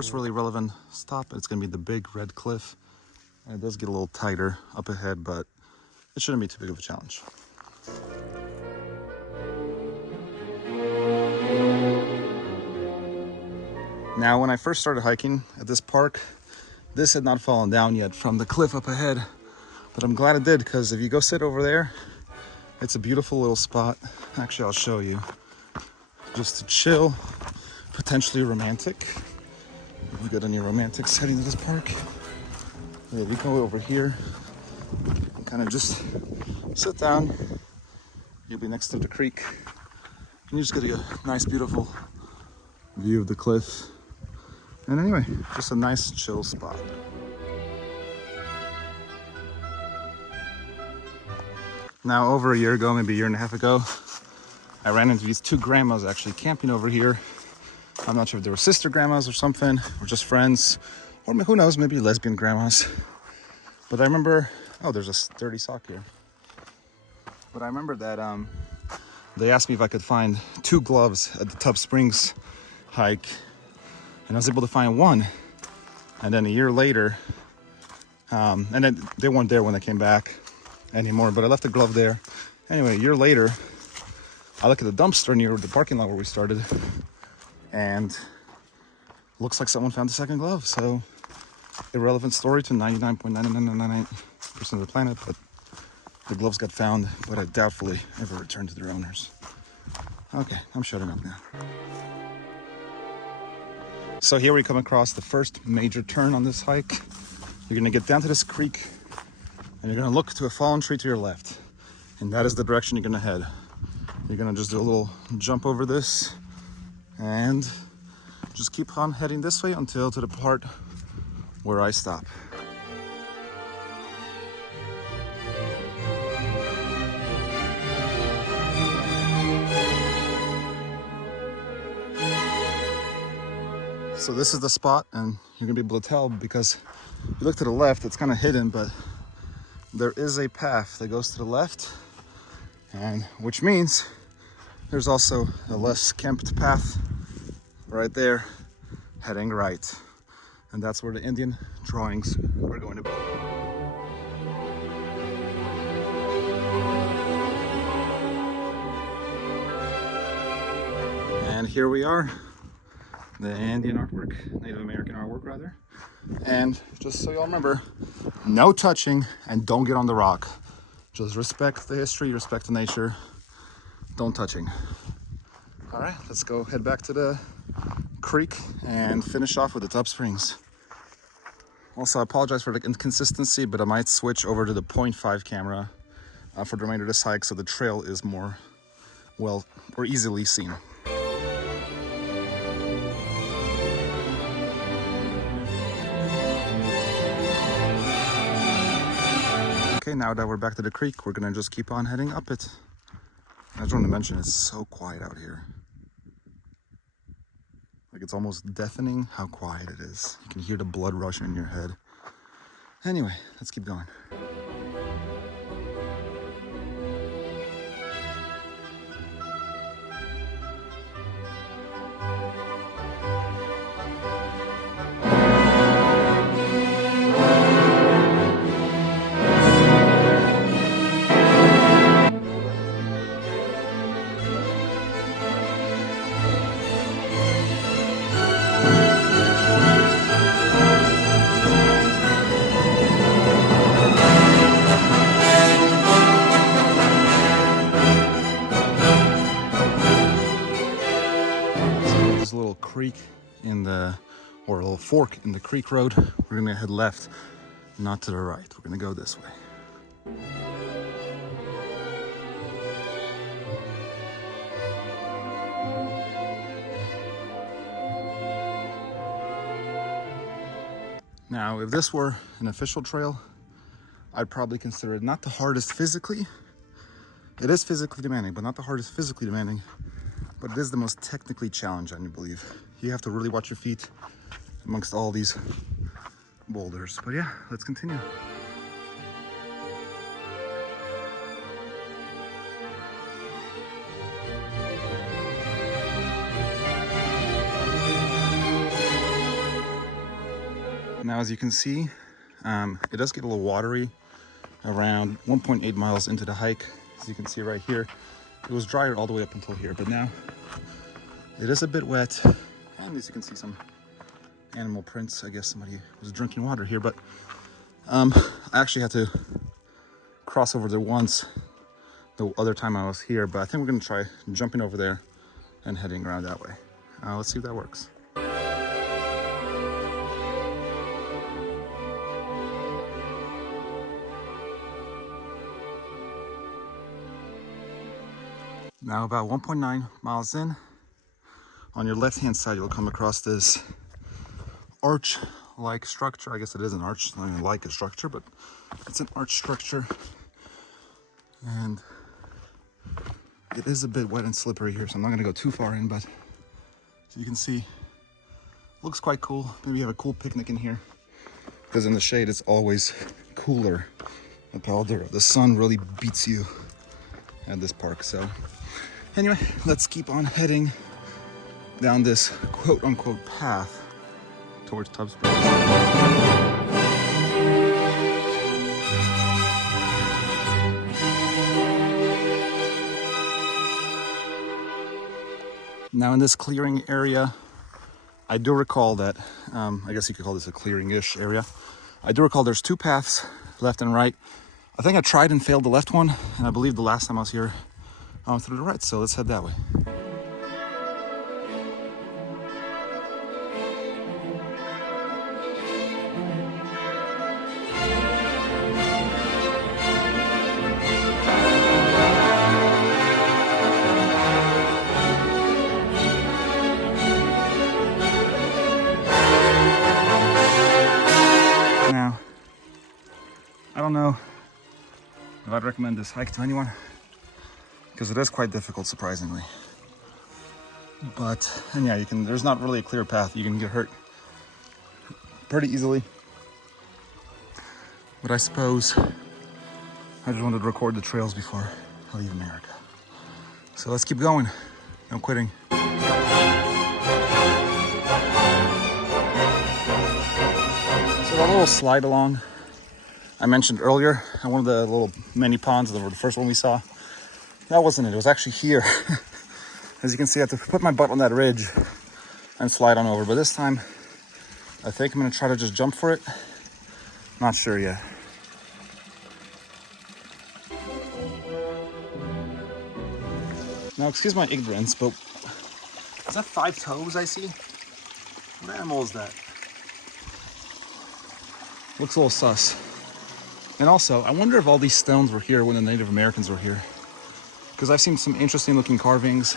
first really relevant stop. It's going to be the big red cliff. And it does get a little tighter up ahead, but it shouldn't be too big of a challenge. Now, when I first started hiking at this park, this had not fallen down yet from the cliff up ahead, but I'm glad it did, because if you go sit over there, it's a beautiful little spot. Actually, I'll show you. Just to chill, potentially romantic. If you got any romantics heading to this park, yeah, we go over here and kind of just sit down. You'll be next to the creek, and you just get a nice, beautiful view of the cliff. And anyway, just a nice chill spot. Now, over a year ago, maybe a year and a half ago, I ran into these two grandmas actually camping over here. I'm not sure if they were sister grandmas or something, or just friends, or who knows, maybe lesbian grandmas. But I remember, oh, there's a dirty sock here. But I remember that they asked me if I could find 2 gloves at the Tub Springs hike, and I was able to find 1. And then a year later, and then they weren't there when I came back anymore, but I left the glove there. Anyway, a year later, I look at the dumpster near the parking lot where we started, and looks like someone found the second glove. So, irrelevant story to 99.99998% of the planet, but the gloves got found, but I doubtfully ever returned to their owners. Okay, I'm shutting up now. So here we come across the first major turn on this hike. You're gonna get down to this creek, and you're gonna look to a fallen tree to your left, and that is the direction you're gonna head. You're gonna just do a little jump over this and just keep on heading this way until to the part where I stop. So this is the spot, and you're gonna be able to tell because you look to the left, it's kind of hidden, but there is a path that goes to the left, and which means there's also a less camped path right there heading right, and that's where the Indian drawings are going to be. And here we are, the Indian artwork, Native American artwork rather. And just so y'all remember, no touching and don't get on the rock. Just respect the history, respect the nature, don't touching. All right, let's go head back to the creek and finish off with the Tub Springs. Also, I apologize for the inconsistency, but I might switch over to the 0.5 camera for the remainder of this hike so the trail is more easily seen. Okay, now that we're back to the creek, we're gonna just keep on heading up it. I just want to mention, it's so quiet out here. Like, it's almost deafening how quiet it is. You can hear the blood rushing in your head. Anyway, let's keep going. Creek in the, or a little fork in the creek road. We're gonna head left, not to the right. We're gonna go this way. Now, if this were an official trail, I'd probably consider it not the hardest physically. It is physically demanding, but not the hardest physically demanding. But it is the most technically challenging, I believe. You have to really watch your feet amongst all these boulders. But yeah, let's continue. Now, as you can see, it does get a little watery around 1.8 miles into the hike. As you can see right here, it was drier all the way up until here, but now it is a bit wet. And as you can see, some animal prints. I guess somebody was drinking water here, but I actually had to cross over there once the other time I was here, but I think we're gonna try jumping over there and heading around that way. Let's see if that works. Now about 1.9 miles in, on your left-hand side, you'll come across this arch-like structure. I guess it is an arch, it's not even like a structure, but it's an arch structure. And it is a bit wet and slippery here, so I'm not gonna go too far in, but as you can see, looks quite cool. Maybe you have a cool picnic in here, because in the shade, it's always cooler at PALO DURO. The sun really beats you at this park, so. Anyway, let's keep on heading down this quote-unquote path towards Tub Springs. Now in this clearing area, I do recall that, I guess you could call this a clearing-ish area. I do recall there's two paths, left and right. I think I tried and failed the left one, and I believe the last time I was here, I went through the right, so let's head that way. Now, I don't know if I'd recommend this hike to anyone, because it is quite difficult, surprisingly. But, and yeah, there's not really a clear path. You can get hurt pretty easily. But I suppose I just wanted to record the trails before I leave America. So let's keep going. No quitting. So that little slide along I mentioned earlier, at one of the little mini ponds, the first one we saw, that wasn't it. It was actually here. As you can see, I have to put my butt on that ridge and slide on over. But this time, I think I'm gonna try to just jump for it. Not sure yet. Now, excuse my ignorance, but is that 5 toes I see? What animal is that? Looks a little sus. And also, I wonder if all these stones were here when the Native Americans were here. Because I've seen some interesting looking carvings.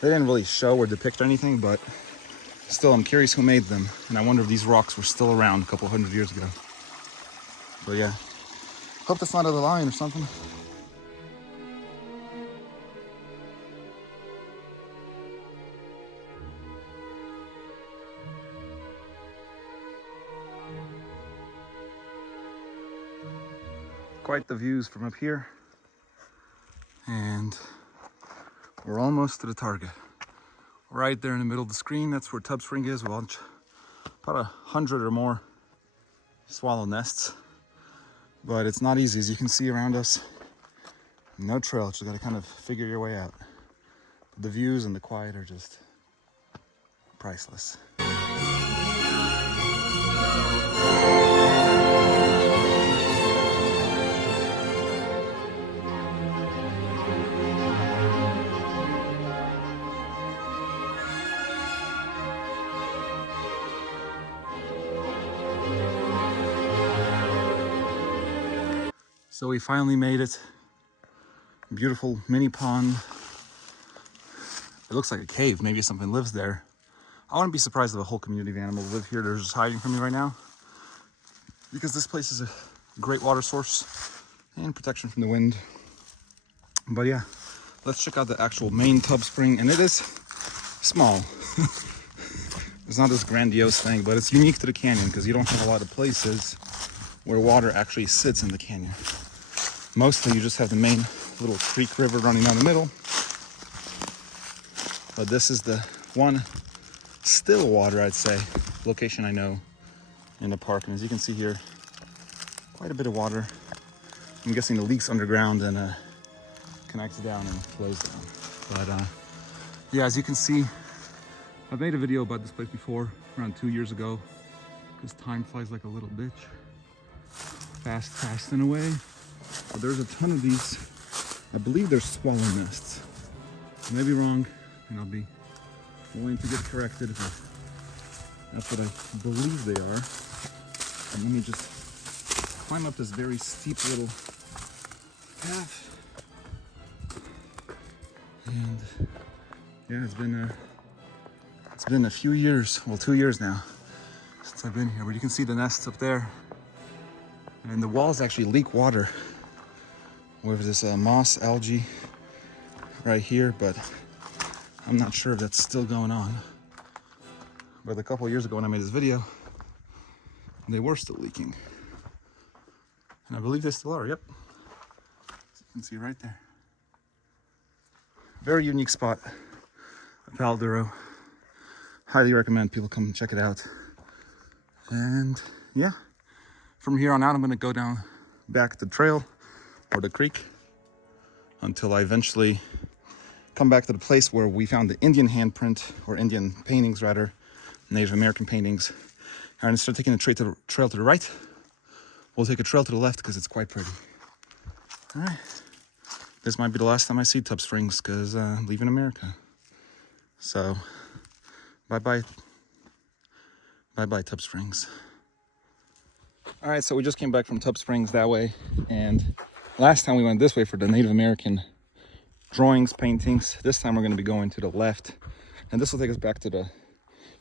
They didn't really show or depict anything, but still I'm curious who made them. And I wonder if these rocks were still around a couple hundred years ago. But yeah, hope that's not a lion or something. Quite the views from up here. And we're almost to the target. Right there in the middle of the screen, that's where Tub Spring is. Well, about 100 or more swallow nests. But it's not easy, as you can see around us. No trail, just gotta kind of figure your way out. But the views and the quiet are just priceless. So we finally made it. Beautiful mini pond. It looks like a cave. Maybe something lives there. I wouldn't be surprised if a whole community of animals live here. They're just hiding from me right now, because this place is a great water source and protection from the wind. But yeah, let's check out the actual main Tub Spring. And it is small. It's not this grandiose thing, but it's unique to the canyon because you don't have a lot of places where water actually sits in the canyon. Mostly you just have the main little creek river running down the middle. But this is the one still water, I'd say, location I know in the park. And as you can see here, quite a bit of water. I'm guessing the leak's underground and connects down and flows down. But yeah, as you can see, I've made a video about this place before, around 2 years ago, because time flies like a little bitch. Fast and away. But there's a ton of these. I believe they're swallow nests. I may be wrong, and I'll be willing to get corrected, but that's what I believe they are. And let me just climb up this very steep little path. And yeah, it's been a few years, well, 2 years now since I've been here, but you can see the nests up there. And the walls actually leak water with this moss algae right here, but I'm not sure if that's still going on. But a couple of years ago when I made this video, they were still leaking. And I believe they still are, yep. As you can see right there. Very unique spot, PALO Duro. Highly recommend people come and check it out. And yeah, from here on out, I'm gonna go down back the trail or the creek until I eventually come back to the place where we found the Indian handprint, or Indian paintings rather, Native American paintings. And instead of taking the trail to the right, we'll take a trail to the left because it's quite pretty. All right, this might be the last time I see Tub Springs because I'm leaving America. So, bye-bye Tub Springs. All right, so we just came back from Tub Springs that way, and last time we went this way for the Native American drawings, paintings. This time we're going to be going to the left, and this will take us back to the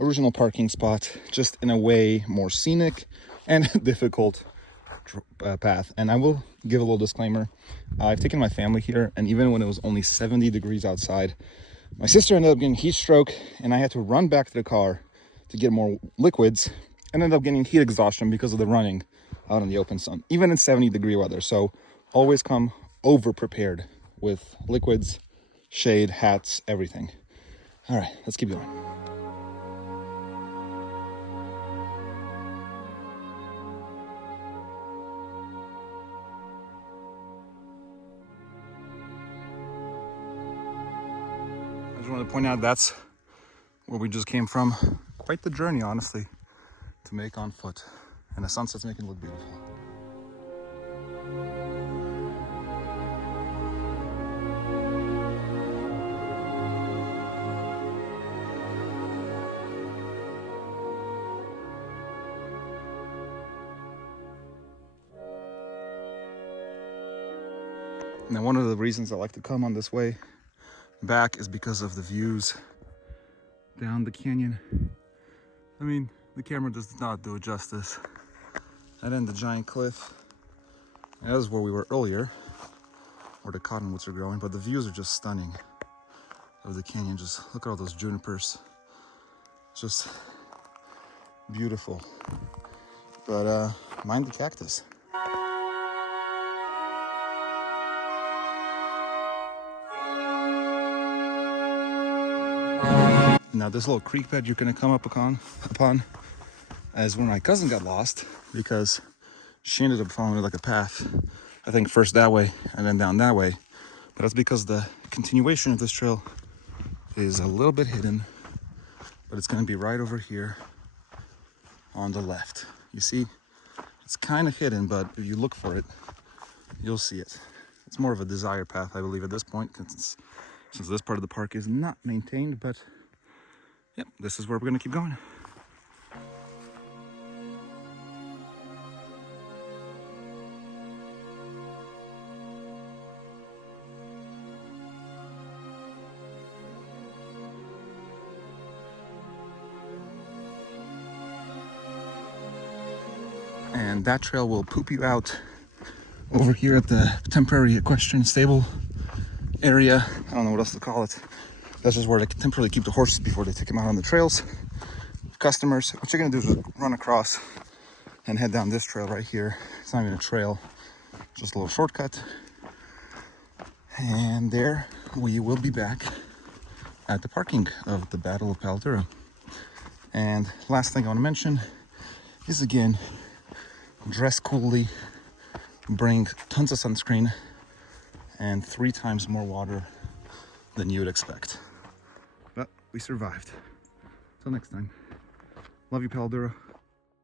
original parking spot, just in a way more scenic and difficult path. And I will give a little disclaimer. I've taken my family here, and even when it was only 70 degrees outside, my sister ended up getting heat stroke, and I had to run back to the car to get more liquids, and ended up getting heat exhaustion because of the running out in the open sun, even in 70-degree weather. So always come over prepared with liquids, shade, hats, everything. All right, let's keep going. I just wanted to point out that's where we just came from. Quite the journey, honestly, to make on foot. And the sunset's making it look beautiful. Now, one of the reasons I like to come on this way back is because of the views down the canyon. I mean, the camera does not do it justice. And then the giant cliff. That is where we were earlier, where the cottonwoods are growing, but the views are just stunning of the canyon. Just look at all those junipers. Just beautiful. But mind the cactus. Now this little creek bed you're gonna come upon is where my cousin got lost, because she ended up following like a path, I think first that way and then down that way. But that's because the continuation of this trail is a little bit hidden, but it's gonna be right over here on the left. You see, it's kind of hidden, but if you look for it, you'll see it. It's more of a desire path, I believe, at this point, since this part of the park is not maintained, but yep, this is where we're gonna keep going. And that trail will poop you out over here at the temporary equestrian stable area. I don't know what else to call it. That's just where they temporarily keep the horses before they take them out on the trails. Customers, what you're gonna do is just run across and head down this trail right here. It's not even a trail, just a little shortcut. And there we will be back at the parking of the Battle of PALO Duro. And last thing I want to mention is again, dress coolly, bring tons of sunscreen, and 3 times more water than you would expect. But we survived. Till next time. Love you, PALO DURO.